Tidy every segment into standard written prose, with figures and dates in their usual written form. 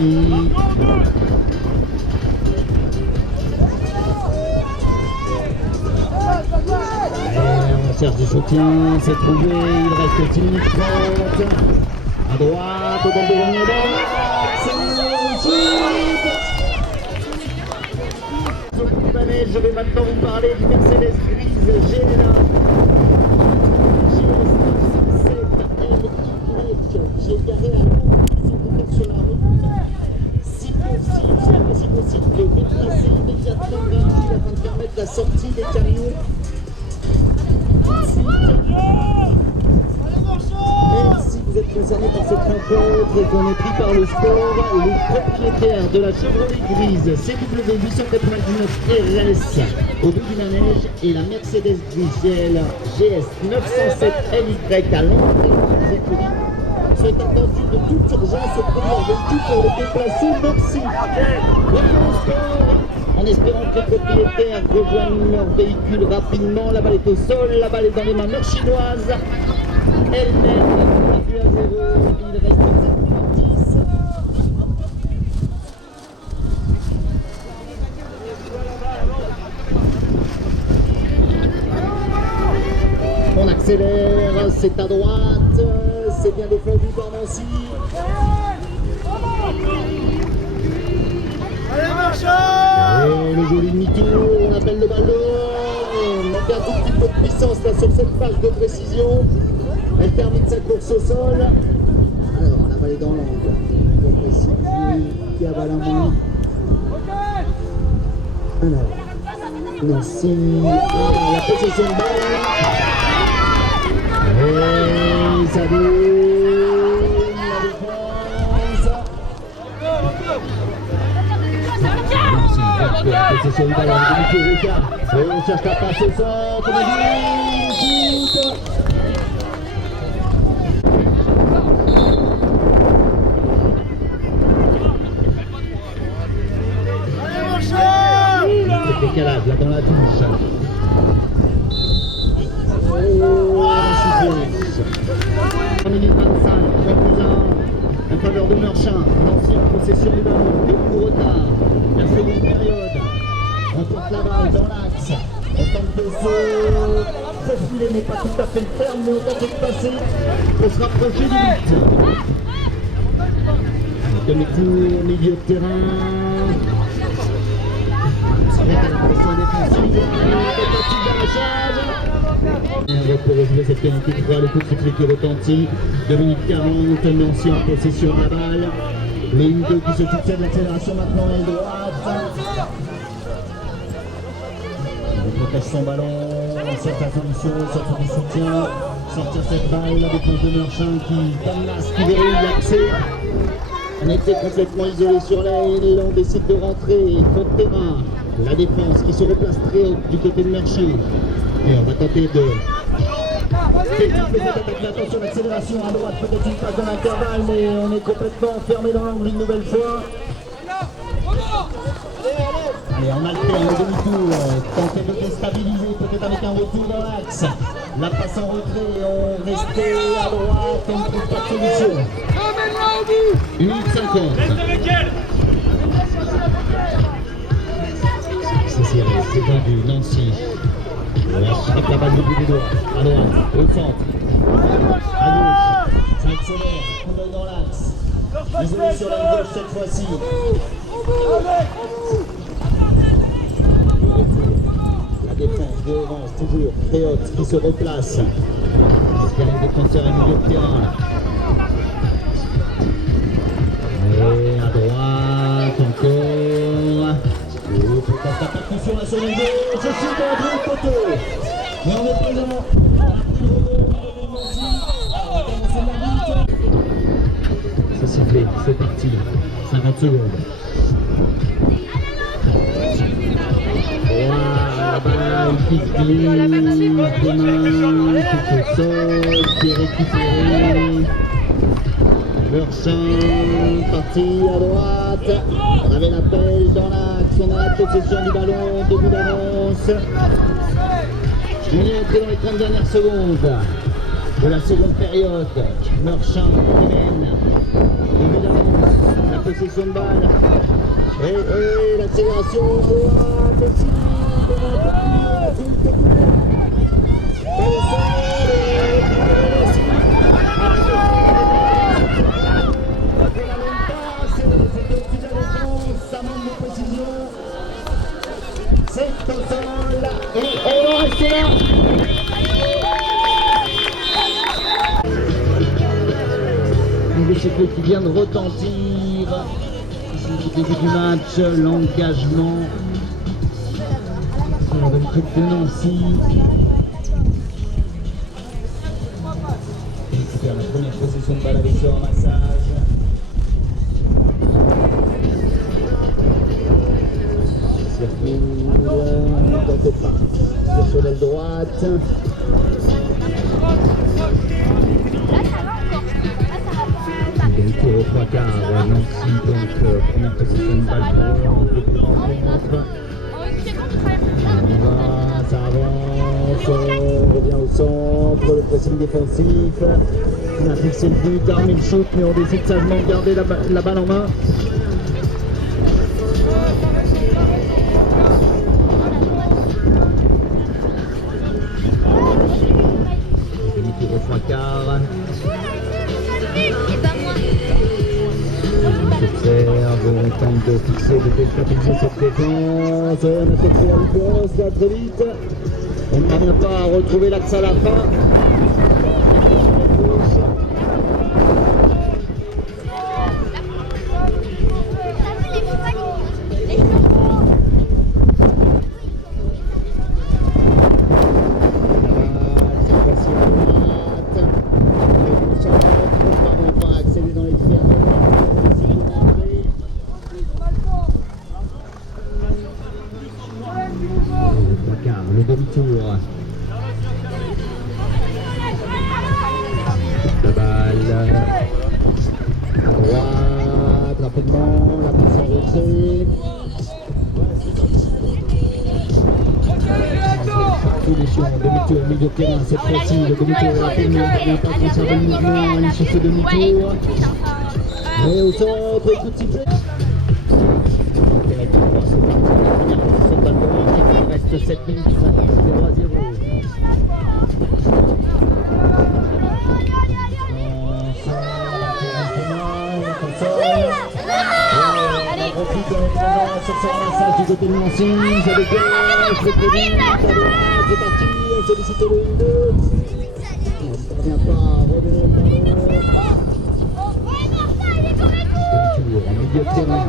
Nancy. On cherche du soutien, c'est trouvé, il reste 10 minutes 30. À droite, au bord de je vais maintenant vous parler du Mercedes grise GLA. J'ai garé à l'entrée sur la route. Si possible, de déplacer immédiatement le véhicule afin de permettre la sortie des camions. Même si vous êtes concerné par cette rencontre et qu'on est pris par le sport, les propriétaires de la Chevrolet grise CW 899 RS au bout du manège et la Mercedes grise GLA GS 907 LY à l'entrée des écuries sont attendus de toute urgence au premier véhicule pour le déplacer. Merci. Bienvenue au sport. En espérant que les propriétaires rejoignent leur véhicule rapidement. La balle est au sol, la balle est dans les mains nord-chinoises. Elle mène 3 à 0. Il reste 7 minutes 10. On accélère, c'est à droite. C'est bien défendu par Nancy. Allez, Marchand! Et le joli demi-tour, on appelle le ballon. On perd un petit peu de puissance là sur cette phase de précision. Elle termine sa course au sol. Alors, la balle est dans l'angle. On précise qui a balle en main. Alors, Nancy. La possession de balle. Et ça donne la défense. Possession du ballon, demi-tour au et on cherche la passe au centre, shoot. Le décalage là dans la touche. En minute 25, 3+1 en faveur de Meurchin. Nancy en possession du ballon, beaucoup retard. La seconde période, on porte la balle dans l'axe. On tente de se faufiler, mais pas tout à fait ferme, mais on tente de passer pour se rapprocher du but. Demi-tour, milieu de terrain. On se met à la pression défensive. Tentative d'arrachage. Pour rejouer cette pénalité 3, le coup de sifflet qui retentit. 2 minutes 40, Nancy en possession de la balle. Les 1-2 qui se succèdent, l'accélération maintenant à droite. Il protège son ballon, cette solution, sortir du soutien, sortir cette balle, la défense de Meurchin qui menace, qui verrouille l'accès. On était complètement isolé sur l'aile, on décide de rentrer, fond de terrain. La défense qui se replace très haute du côté de Meurchin. Et on va tenter de... Attention, l'accélération à droite, peut-être une passe dans l'intervalle, mais on est complètement enfermé dans l'angle une nouvelle fois. Allez, on alterne le demi-tour, tenter de déstabiliser, peut-être avec un retour dans l'axe. La passe en retrait, on restait à droite, on ne trouve pas de solution. 1 minute 50. C'est serré, c'est tendu, Nancy. On frappe la balle du bout des doigts, à droite, au centre, à gauche, ça accélère, on donne dans l'axe, isolé sur la gauche cette fois-ci. La défense de Orange, toujours très haute, qui se replace. Il y a les défenseurs et milieu de terrain. Et à droite, encore. Et peut-être la percussion à son niveau, je suis dans le poteau. Mais on est présent, on a pris le rebond, c'est sifflé, c'est parti, 50 secondes. La balle qui glisse, des mains, qui se saute, qui est récupérée. Meurchin, parti à droite, on avait l'appel dans l'axe, on a la possession du ballon, début d'avance. On est entré dans les 30 dernières secondes de la seconde période. Meurchin qui mène, début d'avance, la possession possession de balle. Et l'accélération, Messi, c'est au sol et on va rester là. Le Checo qui vient de retentir ici au début du match, l'engagement sur le truc de Nancy. Il récupère la première possession de balle avec ce ramassage. Circule, tente pas sur l'aile droite. Donc au 3 quarts, Nancy, donc première position de balle pour le début de rencontre. On va, ça avance, on revient au centre, le pressing défensif. On a fixé le but, armé le shoot, mais on décide sagement de garder la balle en main. Demi-tour au 3 quarts. On observe, on tente de fixer, de déstabiliser cette défense. On a fait à l'ouest là très vite. On ne parvient pas à retrouver l'axe à la fin. Le demi-tour. La balle à droite, rapidement, la passe en retrait. Solution, demi-tour, milieu de terrain, cette fois-ci, le demi-tour rapide, mais il ne pas conserver le mouvement, aller sur ce demi-tour. Et au centre, coup de sifflet. Il reste 7 minutes, 0 à 0. On profite de ce ramassage du côté de Nancy, ça dégage, le crédit, ça droite, c'est parti, on sollicite le 1-2. On ne parvient pas à redonner le ballon. Demi-tour, en milieu de terrain.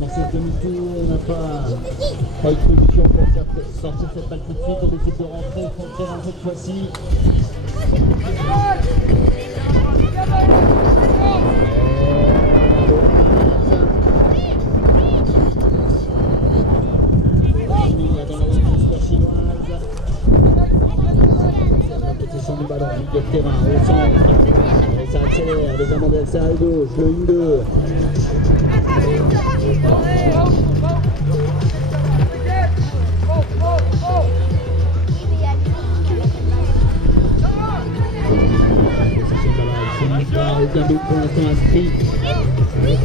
Dans ce demi-tour, on n'a pas eu de solution pour sortir cette balle tout de suite. On décide de rentrer contre le terrain cette fois-ci. Dans la haute chinoise. La possession du ballon, milieu de terrain, au centre. Et ça accélère, les Amandelles, c'est à gauche, le 1-2. Aucun but pour l'instant inscrit.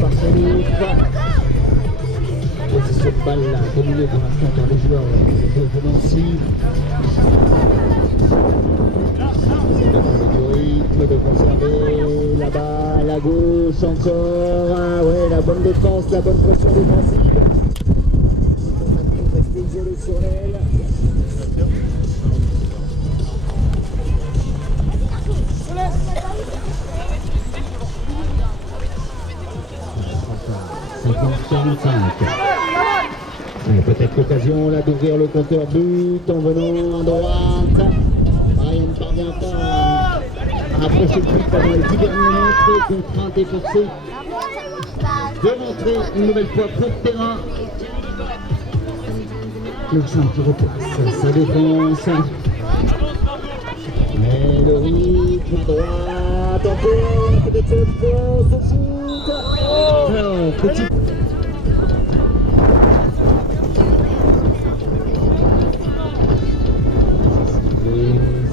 Par contre, position de balle là, dominée pour l'instant par les joueurs de Nancy. C'est le rythme de conserver la balle à gauche encore. Ah ouais, la bonne défense, la bonne pression défensive. Il faut rester isolé sur l'aile. Peut-être l'occasion là d'ouvrir le compteur but en venant à droite. Pareil, on ne parvient pas à approcher le but pendant les 10 derniers mètres. Contrainte et forcée de rentrer une nouvelle fois pour le terrain. Le 5 qui replace sa défense. Mais le rythme à droite, encore, peut-être cette fois, ce shoot. Alors, petit.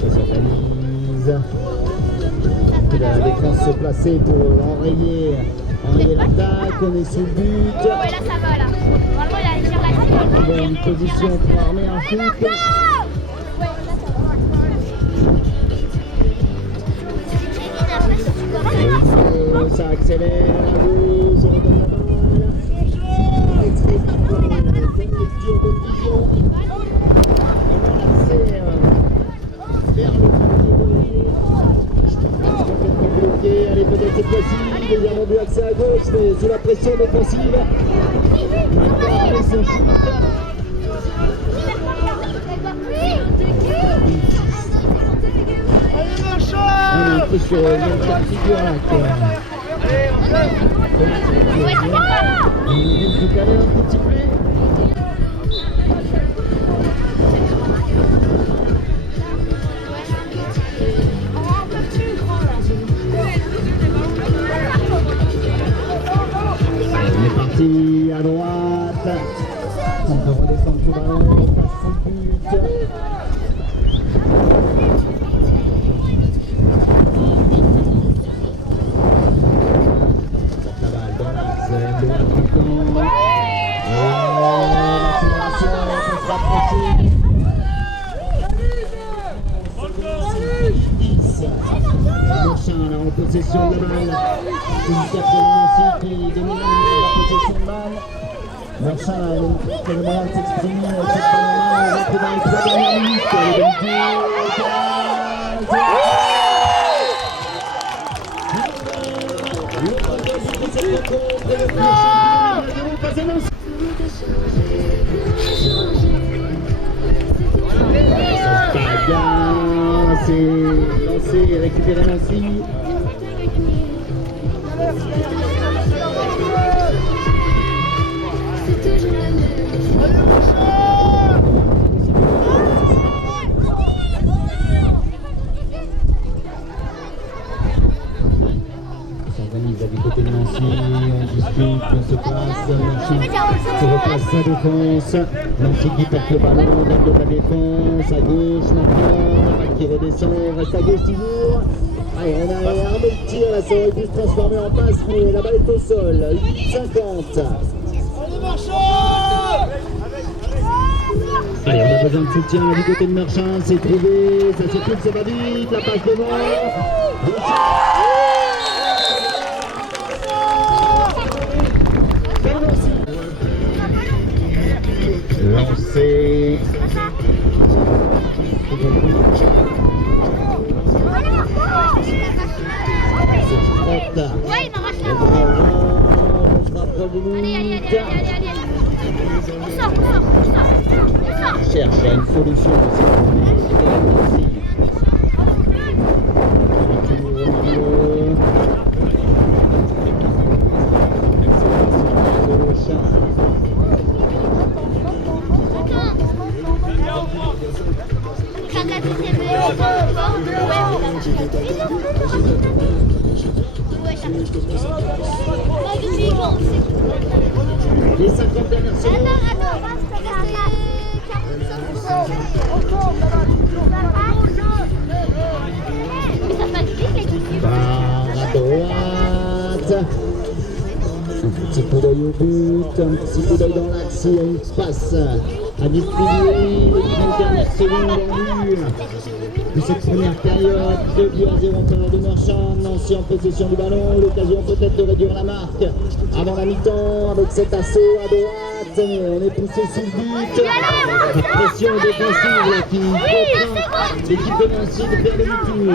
Ça s'organise. la défense se placer pour enrayer l'attaque. On est sous le but. Ouais, là ça va là. Normalement, il a la Il a une position pour armer un shoot. Ouais, là ça va. Ça accélère à gauche, on redonne la balle. Très vite, bonne lecture, bonne vision. Vraiment l'accès vers le premier. Complètement bloqué, allez peut-être cette fois-ci, légèrement du accès à gauche, mais sous la pression défensive. Maintenant, armer son shoot. Allez, Marchand! On est un peu sur le même cas de figure là. Allez, on fait! On est tout à l'heure un petit peu. On est parti à droite. On peut redescendre tout ballon, on passe son but. Porte la balle dans l'axe, Mbouya tout le temps. L'accélération pour se rapprocher. 10. Marchand là en possession de la balle. Une quatrième aussi qui domine la possession de balle. Marchand a le moyen de s'exprimer avec cette balle en main. On va trouver les 3 dernières minutes. C'est lancé et récupéré Nancy. On s'organise du côté de Nancy, on discute, on se place, Nancy qui replace sa défense, Nancy qui porte le ballon dans le dos de la défense, à gauche maintenant, la balle qui redescend, reste à gauche toujours. Allez, on a armé le tir, là ça aurait pu se transformer en passe, mais la balle est au sol, 8-50. Allez, Marchand! Allez, on a besoin de soutien du côté de Marchand, c'est trouvé, ça s'écoute, c'est pas vite, la passe devant. Lancé. Ouais, il m'arrache la On se rapproche du but. allez. On sort. On cherche une solution. Les 50 dernières secondes. Barre à droite. Un petit coup d'œil au but, un petit coup d'œil dans l'axe, il y a une passe à distribuer. Les 30 dernières secondes en vue de cette première période. 2 buts à 0 en faveur de Marchand. Nancy en possession du ballon. L'occasion peut-être de réduire la marque avant la mi-temps avec cet assaut à droite. Mais on est poussé sous le but. La pression défensive là, qui contraint l'équipe de Nancy de faire demi-tour.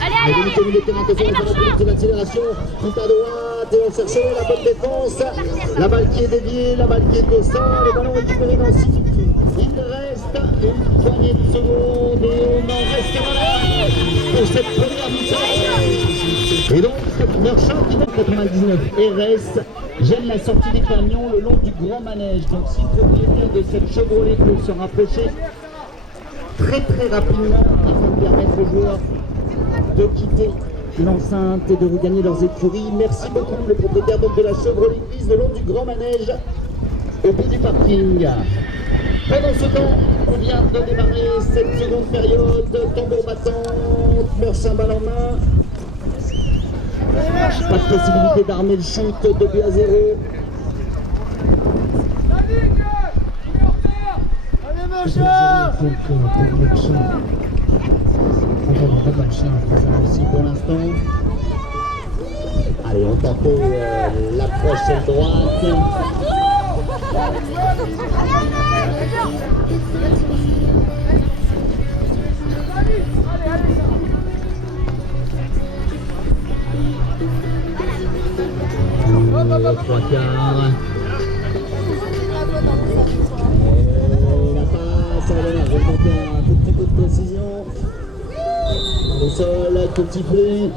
Allez, Demi-tour de terrain, attention, on va faire l'accélération. Tout à droite et on cherche la bonne défense. La balle qui est déviée, la balle qui est au sol. Le ballon récupéré Nancy. Il reste une poignée de secondes et on en restera là pour cette première mi-temps. Et donc, Marchand qui monte 99 RS gêne la sortie des camions le long du grand manège. Donc si le propriétaire de cette Chevrolet peut se rapprocher très rapidement afin de permettre aux joueurs de quitter l'enceinte et de regagner leurs écuries. Merci beaucoup le propriétaire donc de la Chevrolet grise le long du grand manège au bout du parking. Pendant ce temps, on vient de démarrer cette seconde période, tambour battant, Marchand balle en main. Pas de possibilité d'armer le shoot, 2 buts à 0. Allez, Pour le chien. On va le chien, ça aussi pour l'instant. Allez, on tempo l'approche droite. Trois quarts. La passe, elle a remonté un tout petit peu de précision. Le sol, tout petit peu.